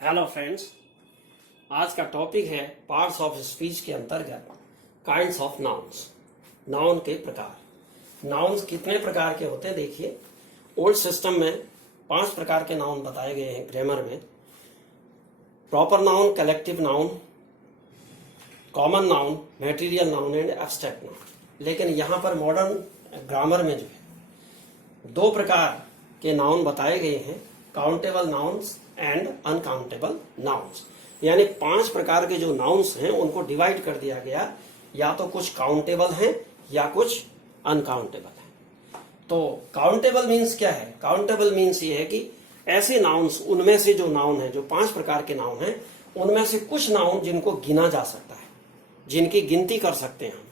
Hello friends, आज का topic है पार्ट्स ऑफ स्पीच के अंतर्गत काइंड्स ऑफ नाउन्स। नाउन के प्रकार। नाउन्स कितने प्रकार के होते हैं देखिए। ओल्ड सिस्टम में 5 प्रकार के नाउन बताए गए हैं ग्रामर में। Proper noun, collective noun, common noun, material noun and abstract noun. लेकिन यहाँ पर मॉडर्न ग्रामर में जो है 2 प्रकार के नाउन बताए गए हैं, countable nouns and uncountable nouns. यानी 5 प्रकार के जो नाउन्स हैं उनको डिवाइड कर दिया गया, या तो कुछ काउंटेबल हैं या कुछ अनकाउंटेबल हैं। तो काउंटेबल मीन्स क्या है? काउंटेबल मीन्स ये है कि ऐसे नाउन्स, उनमें से जो नाउन है, जो 5 प्रकार के नाउन हैं, उनमें से कुछ नाउन जिनको गिना जा सकता है, जिनकी गिनती कर सकते हैं हम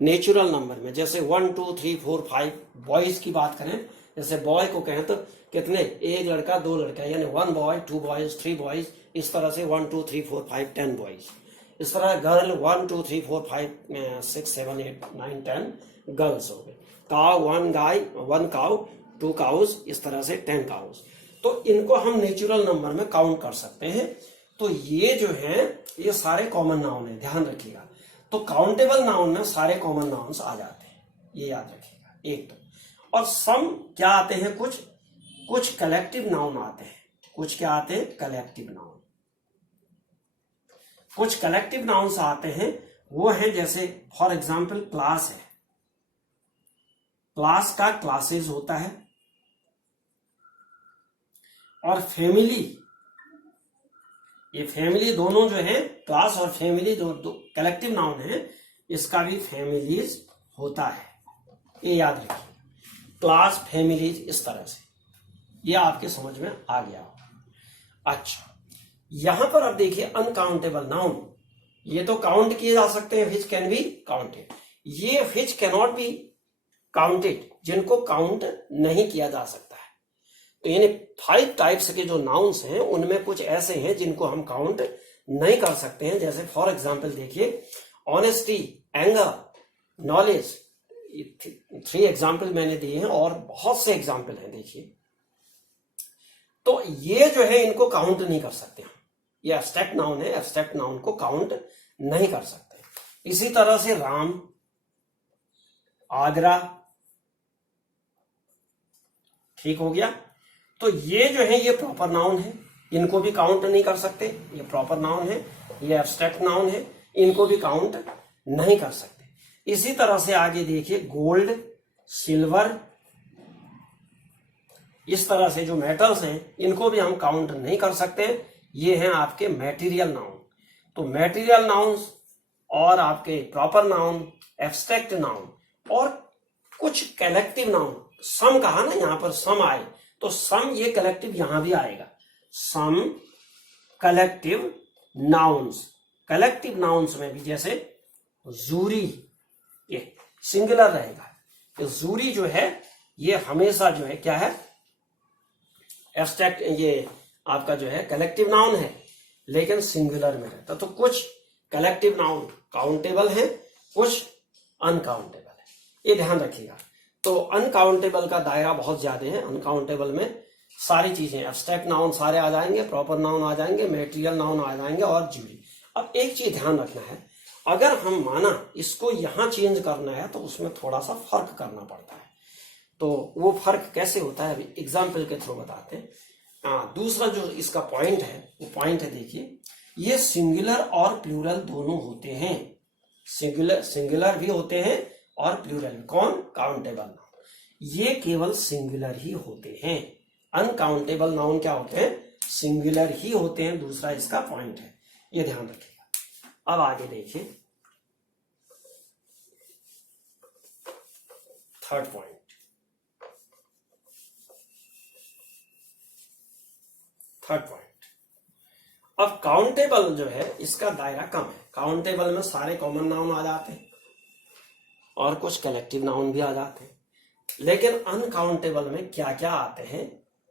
नेचुरल नंबर में। जैसे 1 2 3 4 5। बॉयज की बात करें, जैसे बॉय को कहें तो कितने, 1 लड़का 2 लड़का, यानी 1 बॉय 2 बॉयज 3 बॉयज। इस तरह से 1 2 3 4 5 10 बॉयज। इस तरह गर्ल 1 2 3 4 5 6 7 8 9 10 गर्ल्स हो गए। काउ 1 गाय 1 काउ 2 काउज, इस तरह से 10 काउज। तो इनको हम नेचुरल नंबर में काउंट कर सकते हैं। तो ये जो है ये सारे कॉमन नाउन है, ध्यान रखिएगा। तो काउंटेबल नाउन में सारे कॉमन नाउन्स आ जाते हैं, ये याद रखिएगा एक तो। और सम क्या आते हैं, कुछ कलेक्टिव नाउन आते हैं। कुछ क्या आते हैं? Collective noun. कुछ कलेक्टिव नाउन्स आते हैं, वो है जैसे फॉर एग्जाम्पल क्लास है। क्लास का क्लासेस होता है। और फैमिली, ये फैमिली दोनों जो है, क्लास और फैमिली जो कलेक्टिव नाउन है, इसका भी फैमिलीज होता है, ये याद रखिए। क्लास, फैमिलीज, इस तरह से ये आपके समझ में आ गया होगा। अच्छा, यहां पर अब देखिए अनकाउंटेबल नाउन, ये तो काउंट किए जा सकते हैं, विच कैन बी काउंटेड। ये विच कैनॉट बी काउंटेड, जिनको काउंट नहीं किया जा सकता है। तो यानी 5 टाइप्स के जो नाउन्स हैं उनमें कुछ ऐसे हैं जिनको हम काउंट नहीं कर सकते हैं। जैसे फॉर एग्जाम्पल देखिए, ऑनेस्टी, एंगर, नॉलेज। 3 एग्जाम्पल मैंने दिए हैं और बहुत से एग्जाम्पल हैं देखिए। तो ये जो है इनको काउंट नहीं कर सकते हम। ये एब्स्ट्रैक्ट नाउन है, एब्स्ट्रैक्ट नाउन को काउंट नहीं कर सकते। इसी तरह से राम, आगरा, ठीक हो गया। तो ये जो है ये प्रॉपर नाउन है, इनको भी काउंट नहीं कर सकते। ये प्रॉपर नाउन है, ये एब्स्ट्रैक्ट नाउन है, इनको भी काउंट नहीं कर सकते। इसी तरह से आगे देखिए, गोल्ड, सिल्वर, इस तरह से जो मेटल्स हैं इनको भी हम काउंट नहीं कर सकते। ये हैं आपके मैटेरियल नाउन। तो मैटेरियल नाउन्स और आपके प्रॉपर नाउन, एब्स्ट्रैक्ट नाउन और कुछ कलेक्टिव नाउन। सम कहा ना, यहां पर सम आए, तो सम ये कलेक्टिव यहां भी आएगा। सम कलेक्टिव नाउन्स। कलेक्टिव नाउन्स में भी जैसे जूरी, ये सिंगुलर रहेगा। तो जूरी जो है ये हमेशा जो है क्या है, एब्स्ट्रैक्ट, ये आपका जो है कलेक्टिव नाउन है, लेकिन सिंगुलर में रहता। तो कुछ कलेक्टिव नाउन काउंटेबल है, कुछ अनकाउंटेबल है, ये ध्यान रखिएगा। तो अनकाउंटेबल का दायरा बहुत ज्यादा है। अनकाउंटेबल में सारी चीजें, एब्स्ट्रैक्ट नाउन सारे आ जाएंगे, प्रॉपर नाउन आ जाएंगे, मैटेरियल नाउन आ जाएंगे और ज्यूरी। अब एक चीज ध्यान रखना है, अगर हम माना इसको यहां चेंज करना है तो उसमें थोड़ा सा फर्क करना पड़ता है। तो वो फर्क कैसे होता है, अभी एग्जाम्पल के थ्रू बताते हैं। दूसरा जो इसका पॉइंट है, वो पॉइंट है देखिए, ये सिंगुलर और प्लूरल दोनों होते हैं। सिंगुलर भी होते हैं और प्लूरल। कौन? Countable noun. ये केवल सिंगुलर ही होते हैं। अनकाउंटेबल नाउन क्या होते हैं? सिंगुलर ही होते हैं। दूसरा इसका पॉइंट है, ये ध्यान रखिएगा। अब आगे देखिए, थर्ड पॉइंट। अब काउंटेबल जो है इसका दायरा कम है। काउंटेबल में सारे कॉमन नाउन आ जाते हैं और कुछ कलेक्टिव नाउन भी आ जाते हैं। लेकिन अनकाउंटेबल में क्या क्या आते हैं,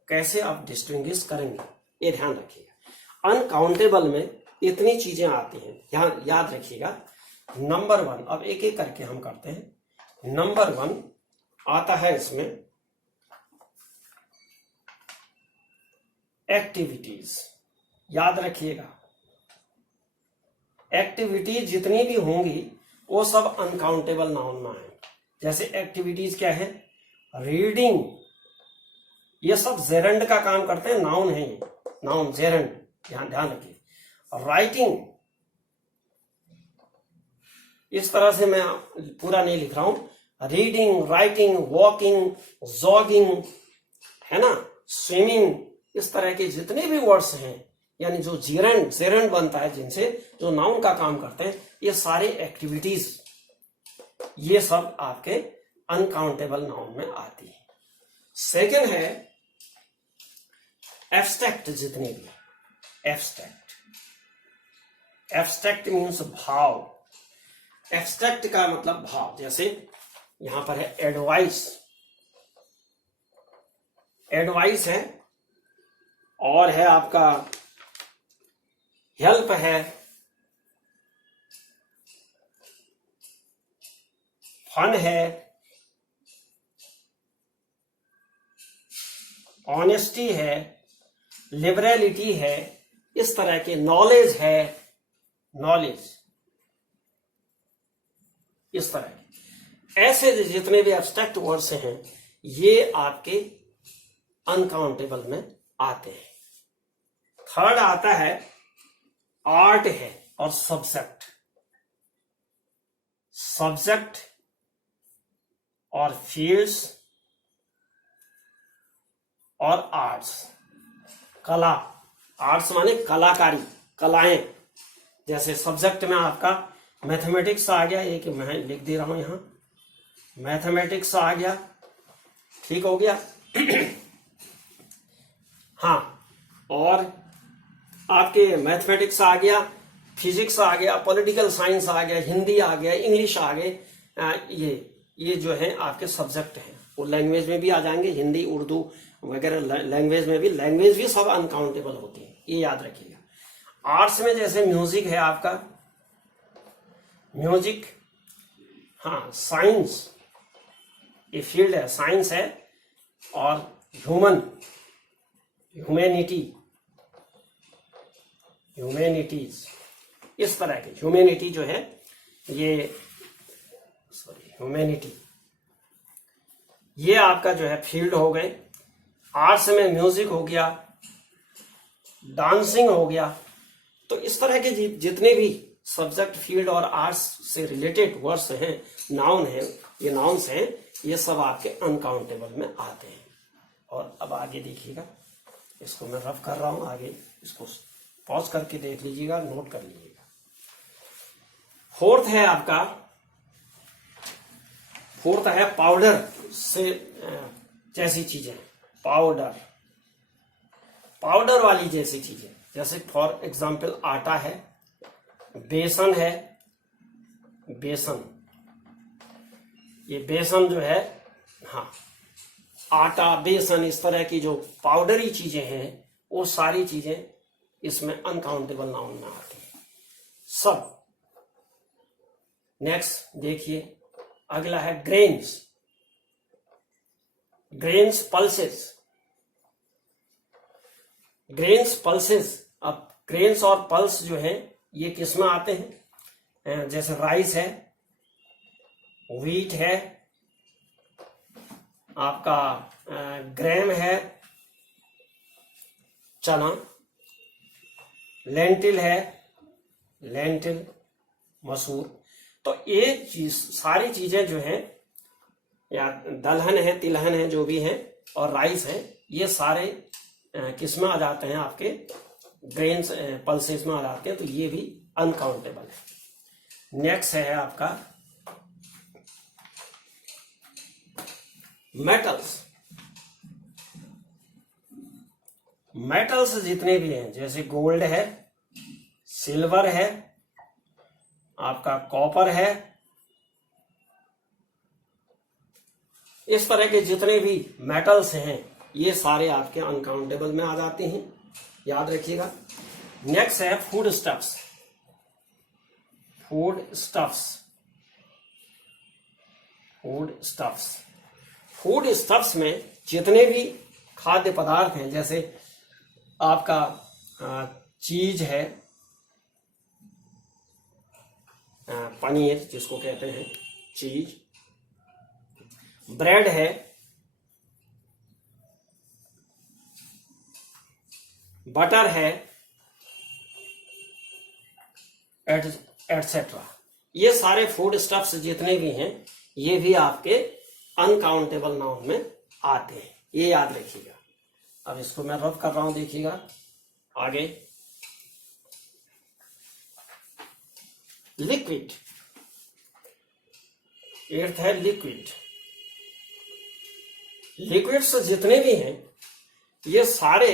कैसे आप डिस्टिंग्विश करेंगे, ये ध्यान रखिएगा। अनकाउंटेबल में इतनी चीजें आती हैं, ध्यान याद रखिएगा। नंबर 1, अब एक एक करके हम करते हैं। नंबर 1 आता है इसमें एक्टिविटीज। याद रखिएगा, एक्टिविटीज जितनी भी होंगी वो सब अनकाउंटेबल नाउन में है। जैसे एक्टिविटीज क्या है, रीडिंग, ये सब जेरंड का काम करते हैं, नाउन है ये, नाउन जेरंड, ध्यान रखिए। राइटिंग, इस तरह से मैं पूरा नहीं लिख रहा हूं, रीडिंग, राइटिंग, वॉकिंग, जॉगिंग, है ना, स्विमिंग, इस तरह के जितने भी वर्ड्स हैं, यानी जो जेरंड बनता है, जिनसे जो नाउन का काम करते हैं, ये सारे एक्टिविटीज, ये सब आपके अनकाउंटेबल नाउन में आती है। सेकंड है एब्स्ट्रैक्ट, जितने भी एब्स्ट्रैक्ट मीन्स भाव। एब्स्ट्रैक्ट का मतलब भाव, जैसे यहां पर है एडवाइस है, और है आपका हेल्प है, फन है, ऑनेस्टी है, लिबरलिटी है, इस तरह के, नॉलेज है, नॉलेज, इस तरह के ऐसे जितने भी एब्स्ट्रैक्ट वर्ड्स हैं, ये आपके अनकाउंटेबल में आते हैं। थर्ड आता है आर्ट है और सब्जेक्ट और फील्ड्स और आर्ट्स, कला, आर्ट्स माने कलाकारी, कलाएं। जैसे सब्जेक्ट में आपका मैथमेटिक्स आ गया, एक मैं लिख दे रहा हूं यहां, मैथमेटिक्स आ गया, ठीक हो गया। हाँ, और आपके मैथमेटिक्स आ गया, फिजिक्स आ गया, पॉलिटिकल साइंस आ गया, हिंदी आ गया, इंग्लिश आ गए, ये जो है आपके सब्जेक्ट हैं। वो लैंग्वेज में भी आ जाएंगे, हिंदी, उर्दू वगैरह लैंग्वेज में भी, लैंग्वेज भी सब अनकाउंटेबल होती है, ये याद रखिएगा। आर्ट्स में जैसे म्यूजिक है आपका, म्यूजिक, हाँ, साइंस, ये फील्ड है, साइंस है, और ह्यूमैनिटीज, इस तरह के, ह्यूमैनिटी जो है ये, ह्यूमैनिटी, ये आपका जो है फील्ड हो गए। आर्ट्स में म्यूजिक हो गया, डांसिंग हो गया। तो इस तरह के जितने भी सब्जेक्ट, फील्ड और आर्ट्स से रिलेटेड वर्ड्स हैं, नाउन है, ये नाउन्स हैं, ये सब आपके अनकाउंटेबल में आते हैं। और अब आगे देखिएगा, इसको मैं रफ कर रहा हूं, आगे इसको पॉज करके देख लीजिएगा, नोट कर लीजिएगा। फोर्थ है पाउडर से जैसी चीजें, पाउडर वाली जैसी चीजें, जैसे फॉर एग्जाम्पल आटा है, बेसन है, ये बेसन जो है, हाँ, आटा, बेसन, इस तरह की जो पाउडरी चीजें हैं, वो सारी चीजें इसमें अनकाउंटेबल नाउन में आती है सब। नेक्स्ट देखिए, अगला है ग्रेन्स, पल्सेस। अब ग्रेन्स और पल्स जो है, ये किस में आते हैं? जैसे राइस है, व्हीट है, आपका ग्रेम है, चना, लेंटिल है, मसूर। तो ये चीज, सारी चीजें जो हैं, या दलहन है, तिलहन है, जो भी है, और राइस है, ये सारे किस में आ जाते हैं? आपके ग्रेन्स, पल्सेस में आ जाते हैं। तो ये भी अनकाउंटेबल है। नेक्स्ट है आपका मेटल्स जितने भी हैं, जैसे गोल्ड है, सिल्वर है, आपका कॉपर है, इस तरह के जितने भी मेटल्स हैं, ये सारे आपके अनकाउंटेबल में आ जाते हैं, याद रखिएगा। नेक्स्ट है फूड स्टफ्स में जितने भी खाद्य पदार्थ हैं, जैसे आपका चीज है, पनीर जिसको कहते हैं चीज, ब्रेड है, बटर है, एटसेट्रा। ये सारे फूड स्टफ्स जितने भी हैं ये भी आपके अनकाउंटेबल नाउन में आते हैं, ये याद रखिएगा। अब इसको मैं रफ कर रहा हूं, देखिएगा आगे। लिक्विड, एर्थ है लिक्विड। लिक्विड्स जितने भी हैं ये सारे,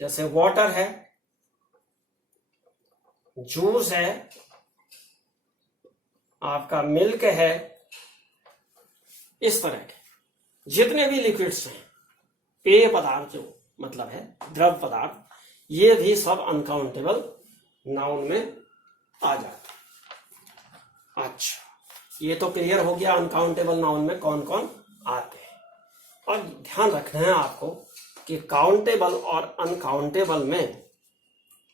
जैसे वाटर है, जूस है, आपका मिल्क है, इस तरह के जितने भी लिक्विड्स हैं, पेय पदार्थ जो मतलब है द्रव पदार्थ, ये भी सब अनकाउंटेबल नाउन में आ जाते हैं। अच्छा, ये तो क्लियर हो गया अनकाउंटेबल नाउन में कौन कौन आते हैं। और ध्यान रखना है आपको कि काउंटेबल और अनकाउंटेबल में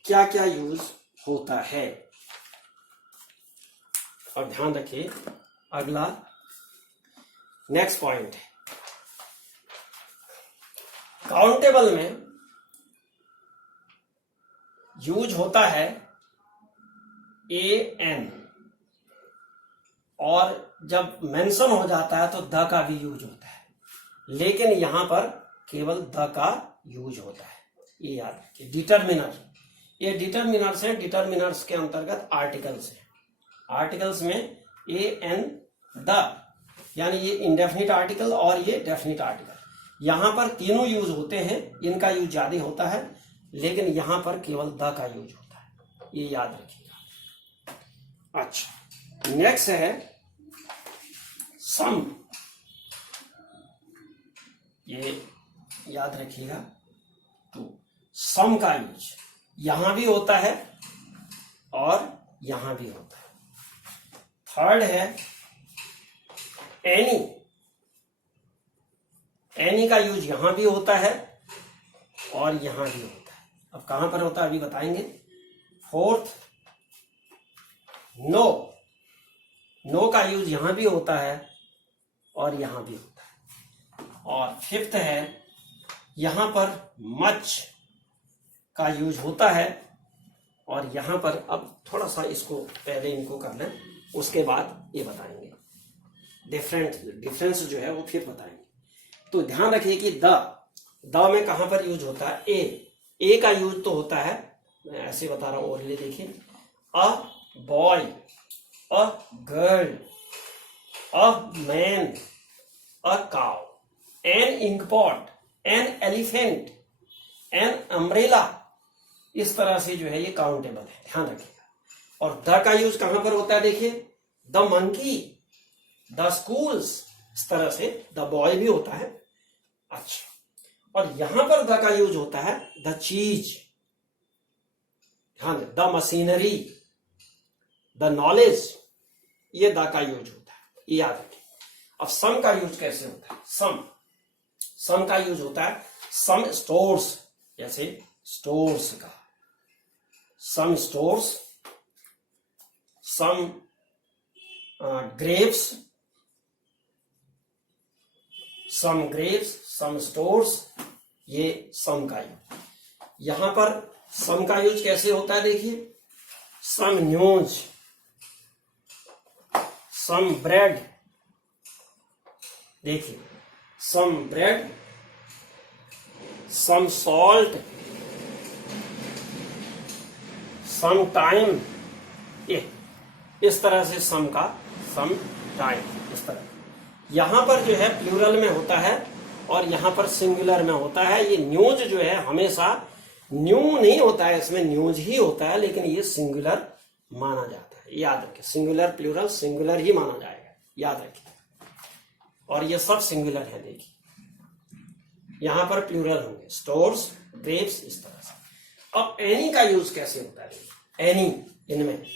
क्या क्या यूज होता है। और ध्यान रखिए, अगला नेक्स्ट पॉइंट है, काउंटेबल में यूज होता है एन, और जब मेंशन हो जाता है तो द का भी यूज होता है, लेकिन यहां पर केवल द का यूज होता है, ये याद रखिए। डिटरमिनर, ये डिटरमिनर्स हैं, डिटरमिनर्स के अंतर्गत आर्टिकल्स हैं। आर्टिकल्स में एन, द, यानी ये इंडेफिनिट आर्टिकल और ये डेफिनिट आर्टिकल, यहां पर तीनों यूज होते हैं, इनका यूज ज्यादा होता है, लेकिन यहां पर केवल द का यूज होता है, ये याद रखिएगा। अच्छा, नेक्स्ट है सम, ये याद रखिएगा। तो सम का यूज यहां भी होता है और यहां भी होता है। थर्ड है एनी, एनी का यूज यहां भी होता है और यहां भी होता है। अब कहां पर होता है अभी बताएंगे। फोर्थ नो, नो का यूज यहां भी होता है और यहां भी होता है। और फिफ्थ है, यहां पर मच का यूज होता है और यहां पर, अब थोड़ा सा इसको पहले इनको कर लें, उसके बाद ये बताएंगे डिफरेंस जो है वो फिर बताएंगे। तो ध्यान रखिए कि द में कहां पर यूज होता है, ए का यूज तो होता है, मैं ऐसे बता रहा हूं, और ले देखिए, a boy, a girl, a man, a cow, an inkpot, an elephant, an umbrella, इस तरह से जो है ये काउंटेबल है, ध्यान रखिएगा। और द का यूज कहां पर होता है, देखिए, द मंकी, द स्कूल्स, इस तरह से द बॉय भी होता है। अच्छा, और यहां पर द का यूज होता है द चीज, ध्यान दें, द मशीनरी, द नॉलेज, ये द का यूज होता है, ये याद रखिए। अब सम का यूज कैसे होता है, सम का यूज होता है सम स्टोर्स, जैसे स्टोर्स का, सम स्टोर्स, सम ग्रेव्स, सम स्टोर्स, ये सम का यूज। यहां पर सम का यूज कैसे होता है, देखिए, सम न्यूज, सम ब्रेड, देखिए, some bread, some salt, some time, ये इस तरह से सम का, सम टाइम, इस तरह। यहां पर जो है प्लूरल में होता है और यहां पर सिंगुलर में होता है। ये न्यूज जो है हमेशा न्यू नहीं होता है, इसमें न्यूज ही होता है, लेकिन ये सिंगुलर माना जाता है, याद रखिए। सिंगुलर प्लूरल सिंगुलर ही माना जाएगा, याद रखिए। और ये सब सिंगुलर है, देखिए, यहां पर प्लूरल होंगे, स्टोर्स, ग्रेव्स, इस तरह से। अब एनी का यूज कैसे होता है, एनी, इनमें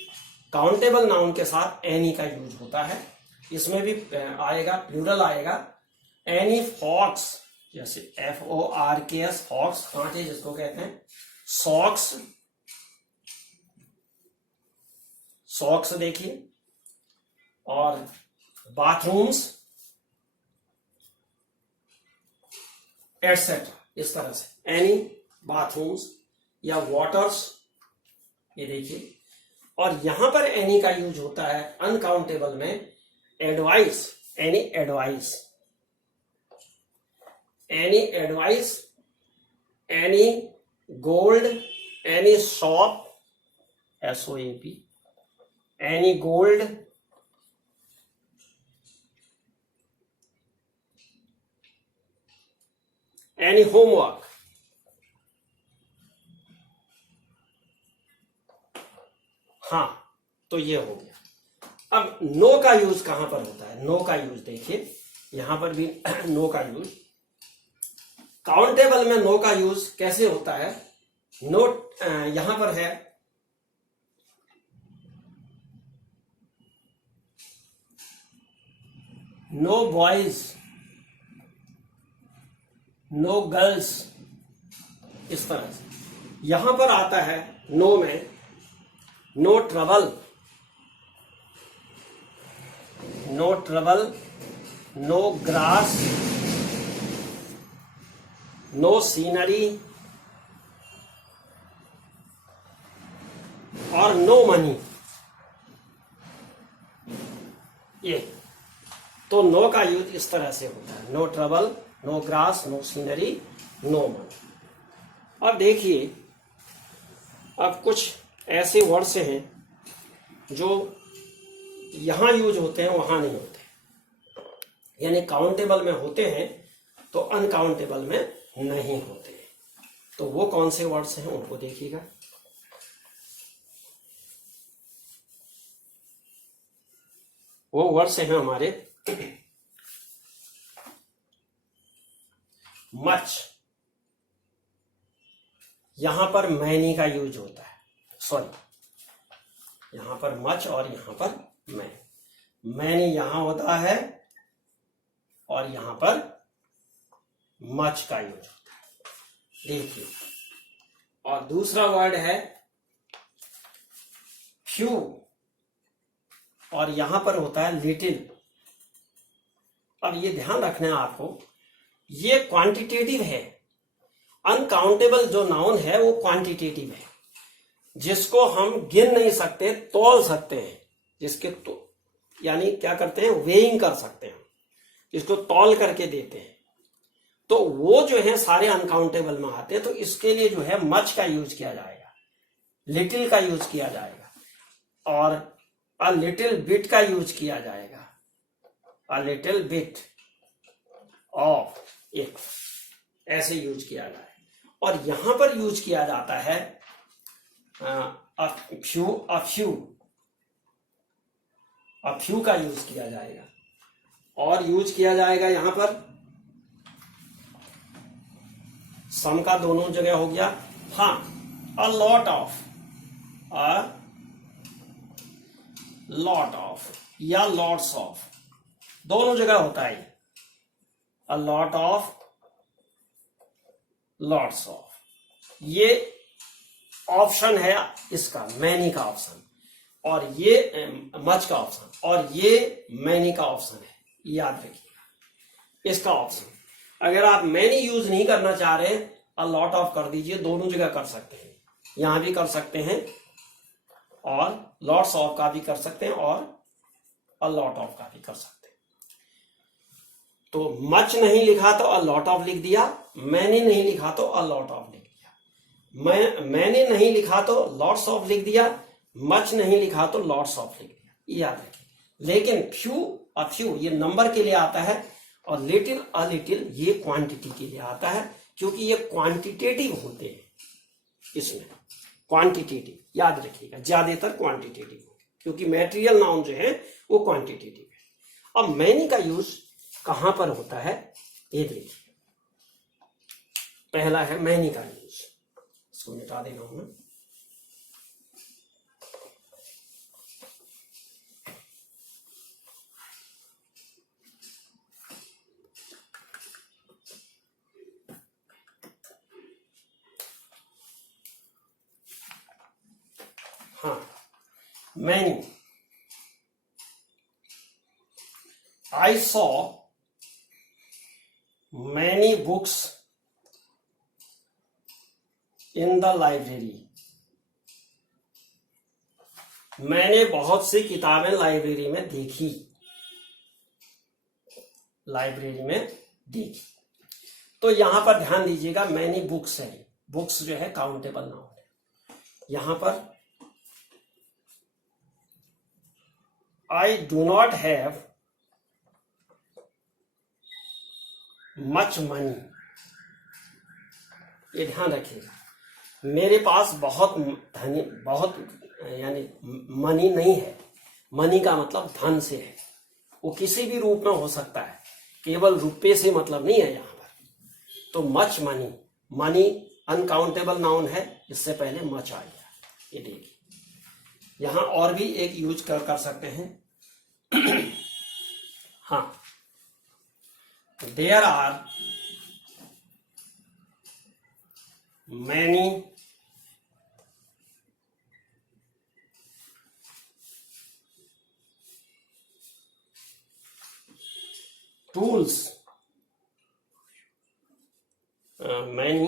काउंटेबल नाउन के साथ एनी का यूज होता है। इसमें भी आएगा, प्लूरल आएगा, एनी फॉक्स, जैसे FORKS, फॉक्स, कांटे जिसको कहते हैं, सॉक्स, सॉक्स देखिए, और बाथरूम्स एटसेट्रा, इस तरह से एनी बाथरूम्स या वाटर्स, ये देखिए। और यहां पर एनी का यूज होता है अनकाउंटेबल में advice, any advice, any advice, any gold, any shop, SOAP, any gold, any homework. हाँ, तो ये हो गया। अब नो का यूज कहां पर होता है? नो का यूज देखिए, यहां पर भी नो का यूज, काउंटेबल में नो का यूज कैसे होता है? नो यहां पर है नो बॉयज, नो गर्ल्स, इस तरह से। यहां पर आता है नो में no trouble, no trouble, no grass, no scenery और नो मनी। ये तो नो का यूज इस तरह से होता है, no trouble, no grass, no scenery, no money. अब देखिए, अब कुछ ऐसे वर्ड्स हैं जो यहां यूज होते हैं वहां नहीं होते, यानी काउंटेबल में होते हैं तो अनकाउंटेबल में नहीं होते। तो वो कौन से वर्ड्स हैं उनको देखिएगा। वो वर्ड्स हैं हमारे मच, यहां पर मैनी का यूज होता है, सॉरी, यहां पर मच और यहां पर मैनी यहां होता है और यहां पर मच का यूज होता है, देखिए। और दूसरा वर्ड है फ्यू, और यहां पर होता है लिटिल। अब ये ध्यान रखना है आपको, ये क्वांटिटेटिव है। अनकाउंटेबल जो नाउन है वो क्वांटिटेटिव है, जिसको हम गिन नहीं सकते, तौल सकते हैं, जिसके तो यानी क्या करते हैं, वेइंग कर सकते हैं, इसको तौल करके देते हैं। तो वो जो है सारे अनकाउंटेबल में आते हैं। तो इसके लिए जो है मच का यूज किया जाएगा, लिटिल का यूज किया जाएगा, और अ लिटिल बिट का यूज किया जाएगा, अ लिटिल बिट ऑफ, एक ऐसे यूज किया जाए। और यहां पर यूज किया जाता है अ फ्यू, अ फ्यू का यूज किया जाएगा, और यूज किया जाएगा यहां पर सम का दोनों जगह हो गया। हाँ, a lot of, a lot of या लॉट्स ऑफ, दोनों जगह होता है। A lot of, lots of, ये ऑप्शन है इसका, मैनी का ऑप्शन, और ये मच का ऑप्शन, और ये मैनी का ऑप्शन है, याद रखिएगा इसका ऑप्शन। अगर आप मैनी यूज नहीं करना चाह रहे, अ लॉट ऑफ कर दीजिए, दोनों जगह कर सकते हैं, यहां भी कर सकते हैं और लॉट्स ऑफ का भी कर सकते हैं और अ लॉट ऑफ का भी कर सकते हैं। तो मच नहीं लिखा तो अ लॉट ऑफ लिख दिया, मैंने नहीं लिखा तो अ लॉट ऑफ लिख दिया, मैंने नहीं लिखा तो लॉट्स ऑफ लिख दिया, मच नहीं लिखा तो लॉट्स ऑफ लिख दिया, याद रखिए। लेकिन फ्यू, अ फ्यू ये नंबर के लिए आता है, और लिटिल, अ लिटिल ये क्वांटिटी के लिए आता है, क्योंकि ये क्वांटिटेटिव होते हैं, इसमें क्वांटिटेटिव, याद रखिएगा, ज्यादातर क्वांटिटेटिव, क्योंकि मैटेरियल नाउन जो है वो क्वांटिटेटिव है। अब मैनी का यूज कहां पर होता है, ये देखिए। पहला है मैनी का यूज, इसको मिटा देना हूं मैं। हाँ, many, I saw many books in the library, मैंने बहुत सी किताबें लाइब्रेरी में देखी, लाइब्रेरी में देखी। तो यहां पर ध्यान दीजिएगा, मैनी बुक्स है, बुक्स जो है काउंटेबल नाउन है। यहां पर I do not have much money, ये ध्यान रखिएगा, मेरे पास बहुत धनी, बहुत यानी मनी नहीं है। मनी का मतलब धन से है, वो किसी भी रूप में हो सकता है, केवल रुपये से मतलब नहीं है यहां पर। तो much money, money uncountable noun है, इससे पहले मच आ गया। ये देखिए, यहां और भी एक यूज कर सकते हैं। हाँ, there are many tools, many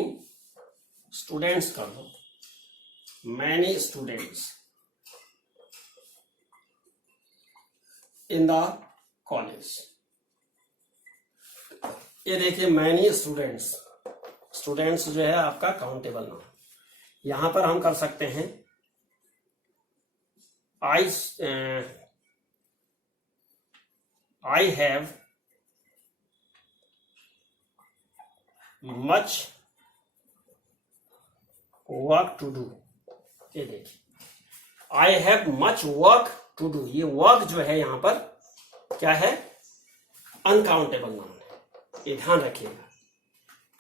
students कर दो, many students in the college. ये देखिए, मैनी स्टूडेंट्स, स्टूडेंट्स जो है आपका काउंटेबल नाउन। यहां पर हम कर सकते हैं I have much work to do. ये देखिए, I have much work to do, ये वर्क जो है यहां पर क्या है, अनकाउंटेबल नाउन है, ये ध्यान रखिएगा।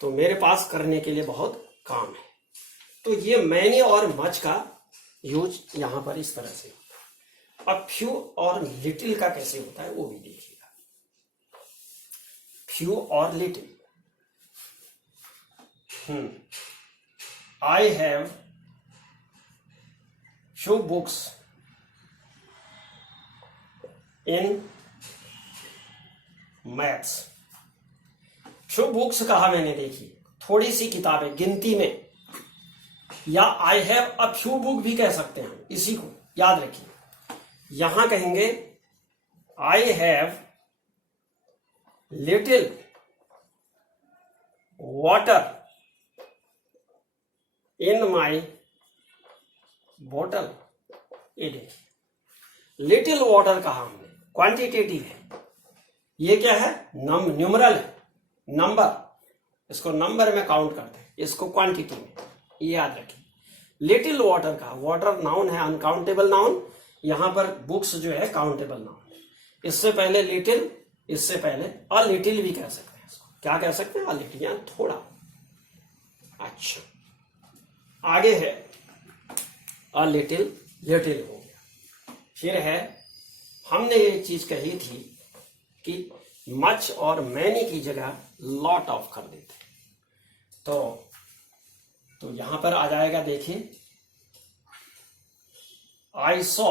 तो मेरे पास करने के लिए बहुत काम है। तो ये मैनी और मच का यूज यहां पर इस तरह से होता है। अब फ्यू और लिटिल का कैसे होता है वो भी देखिएगा। फ्यू और little, I have few books in maths। few books कहा मैंने, देखिए थोड़ी सी किताबें गिनती में, या I have a few book भी कह सकते हैं, इसी को याद रखिए। यहां कहेंगे I have little water इन माई बोतल। ये देखिए, लिटिल वाटर कहा हमने, क्वांटिटेटिव है। ये क्या है, न्यूमरल है, नंबर, इसको नंबर में काउंट करते हैं, इसको क्वांटिटी में, ये याद रखिए। लिटिल वाटर का, वाटर नाउन है, अनकाउंटेबल नाउन। यहां पर बुक्स जो है काउंटेबल नाउन है। इससे पहले लिटिल, इससे पहले अ लिटिल भी कह सकते हैं, इसको क्या कह सकते हैं, अ लिटिल, यानी थोड़ा। अच्छा, आगे है अ लिटिल, लिटिल हो गया। फिर है, हमने ये चीज कही थी कि मच और मैनी की जगह लॉट ऑफ कर देते। तो यहां पर आ जाएगा, देखिए, I saw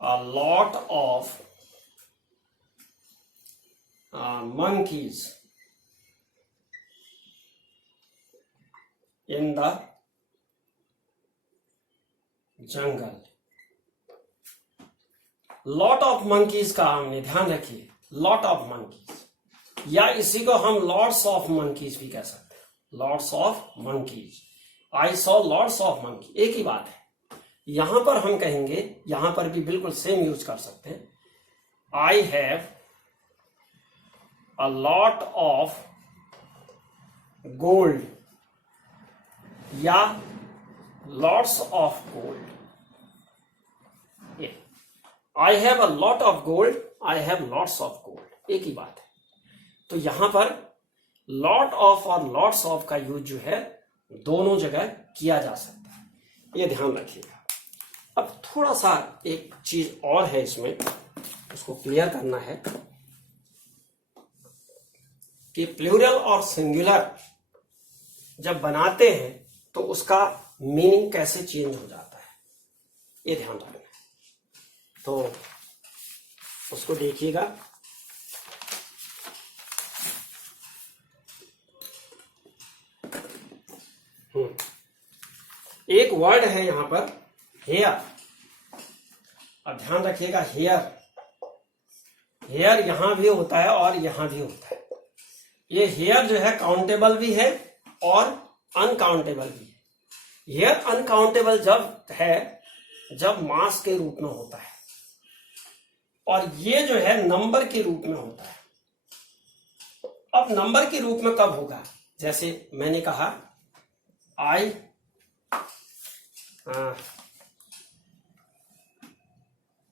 a lot of monkeys in the jungle। Lot of monkeys का हमने, ध्यान रखिए, लॉट ऑफ मंकीज, या इसी को हम लॉट्स ऑफ मंकीज भी कह सकते हैं, lots of monkeys. I saw lots of monkey, एक ही बात है। यहां पर हम कहेंगे, यहां पर भी बिल्कुल सेम यूज कर सकते हैं, I have a lot of gold, या lots of gold। I have a lot of gold, I have lots of gold, एक ही बात है। तो यहां पर lot of और lots of का यूज जो है दोनों जगह किया जा सकता है, ये ध्यान रखिएगा। अब थोड़ा सा एक चीज और है इसमें, उसको क्लियर करना है कि प्लूरल और सिंगुलर जब बनाते हैं तो उसका मीनिंग कैसे चेंज हो जाता है, ये ध्यान रखना है। तो उसको देखिएगा। एक वर्ड है यहां पर हेयर। अब ध्यान रखिएगा, हेयर, हेयर यहां भी होता है और यहां भी होता है। ये हेयर जो है काउंटेबल भी है और अनकाउंटेबल भी है। हेयर अनकाउंटेबल जब है जब मास के रूप में होता है, और ये जो है नंबर के रूप में होता है। अब नंबर के रूप में कब होगा, जैसे मैंने कहा आई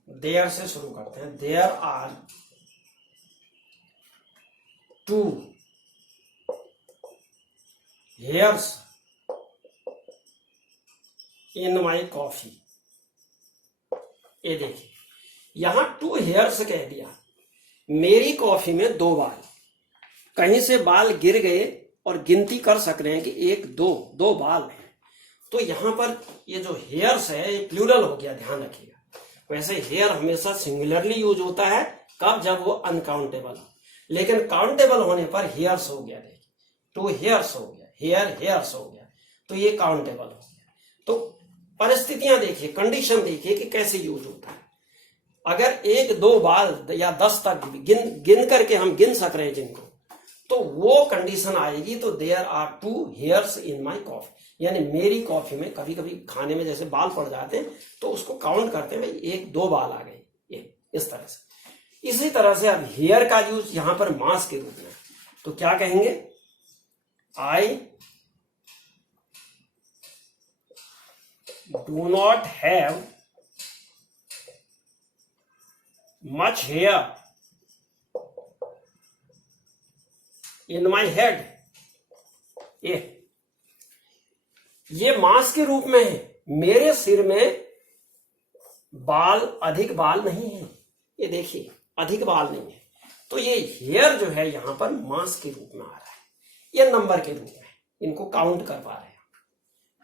देयर से शुरू करते हैं। There are 2 hairs in my coffee. ये देखिए, यहां 2 हेयर्स कह दिया। मेरी कॉफी में 2 बाल, कहीं से बाल गिर गए और गिनती कर सक रहे हैं कि 1 2 बाल हैं। तो यहां पर ये जो हेयर्स है ये प्लूरल हो गया, ध्यान रखिएगा। वैसे हेयर हमेशा सिंगुलरली यूज होता है, कब, जब वो अनकाउंटेबल हो। लेकिन काउंटेबल होने पर हेयर्स हो गया। देखिए 2 हेयर्स हो गया, हेयर्स हो गया, तो ये काउंटेबल हो गया। तो परिस्थितियां देखिए, कंडीशन देखिए कि कैसे यूज होता है। अगर 1 2 बाल या 10 तक गिन करके हम गिन सक रहे हैं जिनको, तो वो कंडीशन आएगी। तो there are 2 hairs in my coffee, यानी मेरी कॉफी में कभी कभी खाने में जैसे बाल पड़ जाते हैं तो उसको काउंट करते हैं, भाई 1 2 बाल आ गए, ये इस तरह से। इसी तरह से अब हेयर का यूज यहां पर मास के रूप में, तो क्या कहेंगे, I do not have much here in my head. ये मास के रूप में है, मेरे सिर में बाल, अधिक बाल नहीं है। ये देखिए, अधिक बाल नहीं है। तो ये हेयर जो है यहां पर मास के रूप में आ रहा है, ये नंबर के रूप में, इनको काउंट कर पा रहे हैं।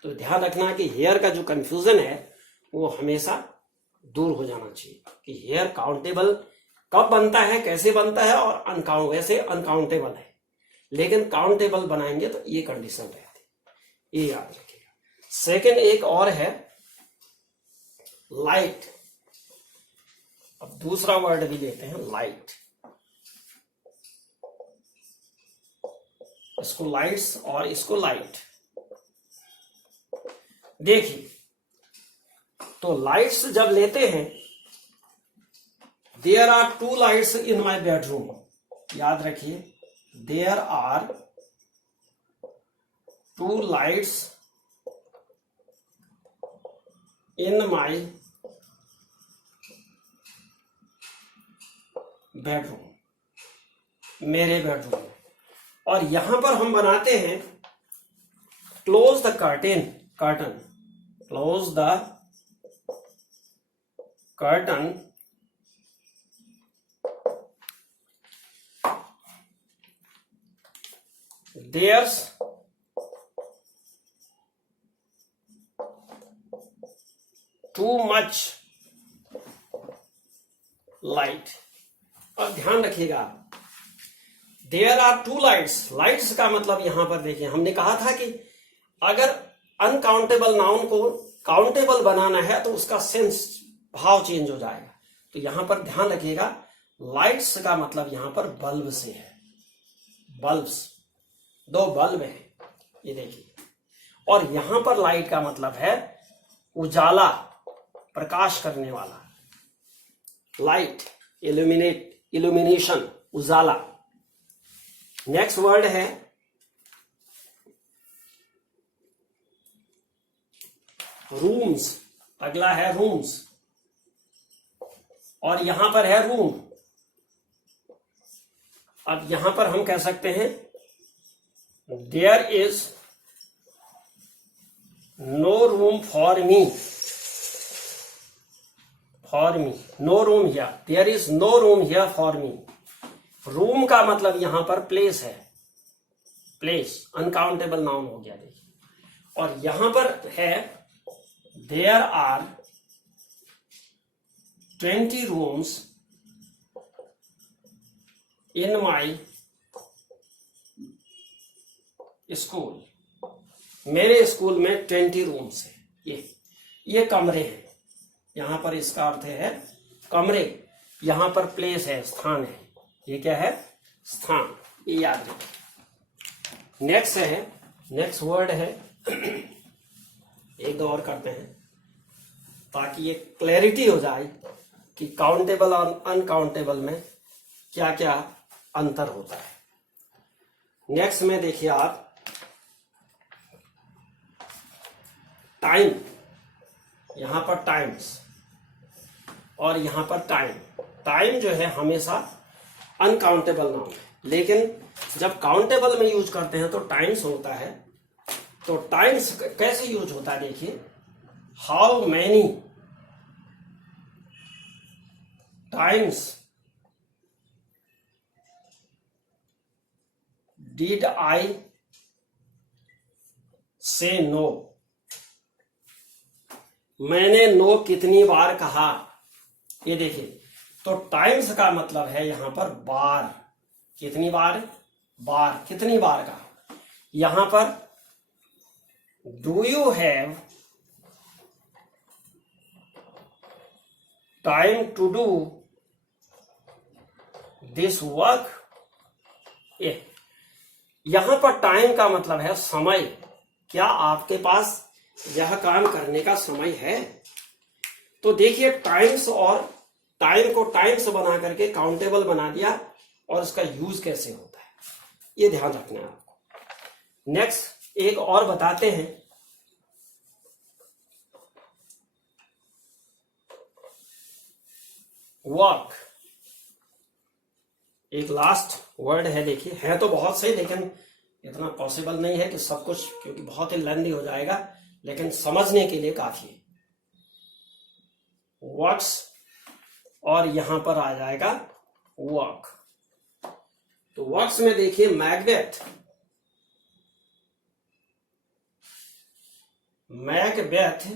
तो ध्यान रखना कि हेयर का जो कंफ्यूजन है वो हमेशा दूर हो जाना चाहिए कि हेयर काउंटेबल कब बनता है, कैसे बनता है, और वैसे अनकाउंटेबल है, लेकिन काउंटेबल बनाएंगे तो ये कंडीशन रहती है, ये याद रखिएगा। सेकंड एक और है लाइट। अब दूसरा वर्ड भी लेते हैं, लाइट। इसको लाइट्स और इसको लाइट। देखिए, तो लाइट्स जब लेते हैं, there are 2 lights in my bedroom. याद रखिए, there are 2 lights in my bedroom, मेरे बेडरूम में। और यहां पर हम बनाते हैं close the curtain, close the curtain there's too much light। और ध्यान रखिएगा, देयर आर 2 लाइट्स। लाइट्स का मतलब यहां पर देखिए, हमने कहा था कि अगर अनकाउंटेबल नाउन को काउंटेबल बनाना है तो उसका सेंस, भाव चेंज हो जाएगा। तो यहां पर ध्यान रखिएगा, लाइट्स का मतलब यहां पर बल्ब से है, बल्ब्स, 2 बल्ब हैं, ये देखिए। और यहां पर लाइट का मतलब है उजाला, प्रकाश करने वाला, लाइट, इल्यूमिनेशन, उजाला। नेक्स्ट वर्ड है रूम्स। अगला है रूम्स, और यहां पर है रूम। अब यहां पर हम कह सकते हैं there is no room for me, no room here, there is no room here for me. Room का मतलब यहां पर प्लेस है, प्लेस, अनकाउंटेबल नाउन हो गया। देखिए, और यहां पर है there are 20 rooms in my school, मेरे स्कूल में 20 रूम्स है। ये कमरे हैं, यहां पर इसका अर्थ है कमरे, यहां पर प्लेस है, स्थान है। ये क्या है? स्थान, ये याद रखिए। नेक्स्ट है, नेक्स्ट वर्ड है एक दो और करते हैं ताकि ये क्लैरिटी हो जाए कि काउंटेबल और अनकाउंटेबल में क्या क्या अंतर होता है। नेक्स्ट में देखिए आप, टाइम, यहां पर टाइम्स और यहां पर टाइम। टाइम जो है हमेशा अनकाउंटेबल नाउन है, लेकिन जब काउंटेबल में यूज करते हैं तो टाइम्स होता है। तो टाइम्स कैसे यूज होता है देखिए, how many times did I से नो, मैंने नो कितनी बार कहा। ये देखिए, तो टाइम्स का मतलब है यहां पर बार, कितनी बार, बार, कितनी बार कहा। यहां पर do you have time to do this work. यहां पर टाइम का मतलब है समय, क्या आपके पास यह काम करने का समय है। तो देखिए, टाइम्स और टाइम को टाइम्स बना करके काउंटेबल बना दिया, और इसका यूज कैसे होता है ये ध्यान रखना है आपको। नेक्स्ट एक और बताते हैं, वर्क, एक लास्ट वर्ड है। देखिए, है तो बहुत सही, लेकिन इतना पॉसिबल नहीं है कि सब कुछ, क्योंकि बहुत ही लेंथी हो जाएगा, लेकिन समझने के लिए काफी है। वर्क्स और यहां पर आ जाएगा वर्क। तो वर्क्स में देखिए, Macbeth, Macbeth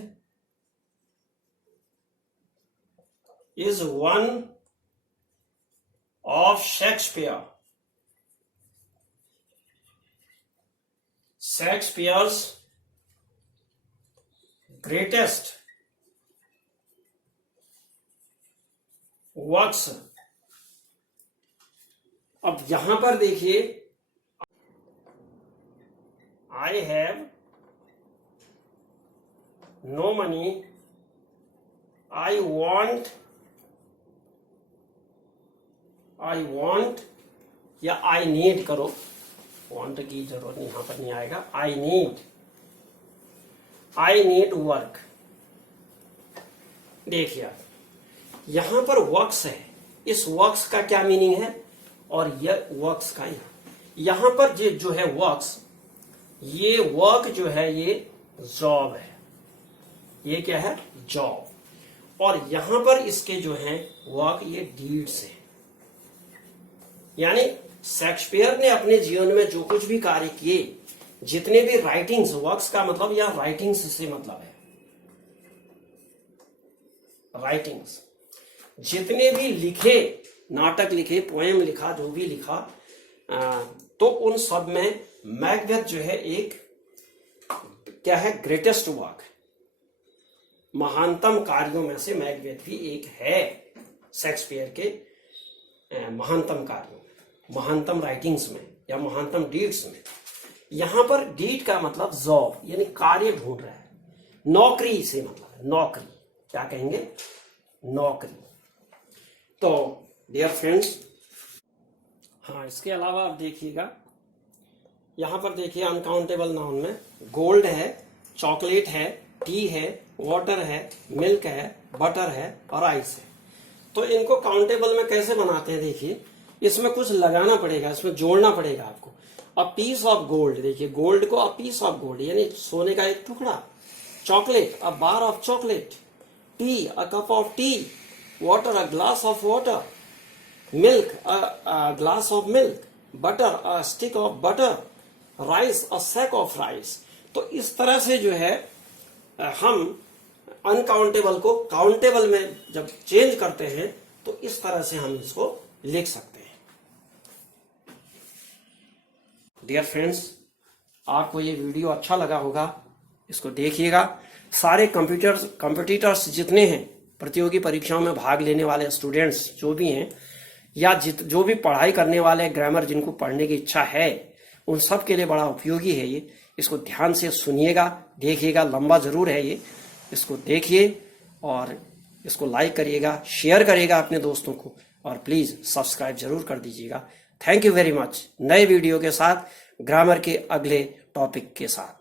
is one of Shakespeare's greatest works. अब यहां पर देखिए, I have no money, I want या आई नीड करो, वॉन्ट की जरूरत यहां पर नहीं आएगा। I need work. देखिए आप, यहां पर वर्क्स है, इस वर्क्स का क्या मीनिंग है, और यह वर्क्स का यहां पर जो है वर्क्स, ये वर्क जो है ये जॉब है, ये क्या है, जॉब। और यहां पर इसके जो है वर्क, ये डीड्स है। यानी शेक्सपियर ने अपने जीवन में जो कुछ भी कार्य किए, जितने भी राइटिंग्स, वर्क्स का मतलब या राइटिंग्स से मतलब है, राइटिंग्स, जितने भी लिखे, नाटक लिखे, पोएम लिखा, जो भी लिखा, तो उन सब में मैकबेथ जो है एक क्या है, ग्रेटेस्ट वर्क, महानतम कार्यों में से मैकबेथ भी एक है। शेक्सपियर के महानतम कार्यों, महानतम राइटिंग्स में या महानतम डीड्स में। यहां पर डीड का मतलब जॉब, यानी कार्य ढूंढ रहा है, नौकरी से मतलब है, नौकरी, क्या कहेंगे, नौकरी। तो डियर फ्रेंड्स, हाँ, इसके अलावा आप देखिएगा, यहां पर देखिए अनकाउंटेबल नाउन में गोल्ड है, चॉकलेट है, टी है, वाटर है, मिल्क है, बटर है और आइस है। तो इनको काउंटेबल में कैसे बनाते हैं देखिए, इसमें कुछ लगाना पड़ेगा, इसमें जोड़ना पड़ेगा आपको। अ पीस ऑफ गोल्ड, देखिए गोल्ड को अ पीस ऑफ गोल्ड, यानी सोने का एक टुकड़ा। Chocolate, a bar of chocolate. Tea, a cup of tea. Water, a glass of water. Milk, a glass of milk. Butter, a stick of butter. Rice, a sack of rice. तो इस तरह से जो है हम अनकाउंटेबल को countable में जब चेंज करते हैं तो इस तरह से हम इसको लिख सकते हैं। डियर फ्रेंड्स, आपको ये वीडियो अच्छा लगा होगा, इसको देखिएगा। सारे कंप्यूटर्स जितने हैं, प्रतियोगी परीक्षाओं में भाग लेने वाले स्टूडेंट्स जो भी हैं, या जो भी पढ़ाई करने वाले, ग्रामर जिनको पढ़ने की इच्छा है, उन सब के लिए बड़ा उपयोगी है ये। इसको ध्यान से सुनिएगा, देखिएगा, लंबा जरूर है ये। इसको देखिए और इसको लाइक करिएगा, शेयर करिएगा अपने दोस्तों को, और प्लीज सब्सक्राइब जरूर कर दीजिएगा। Thank you very much. नए वीडियो के साथ, ग्रामर के अगले टॉपिक के साथ।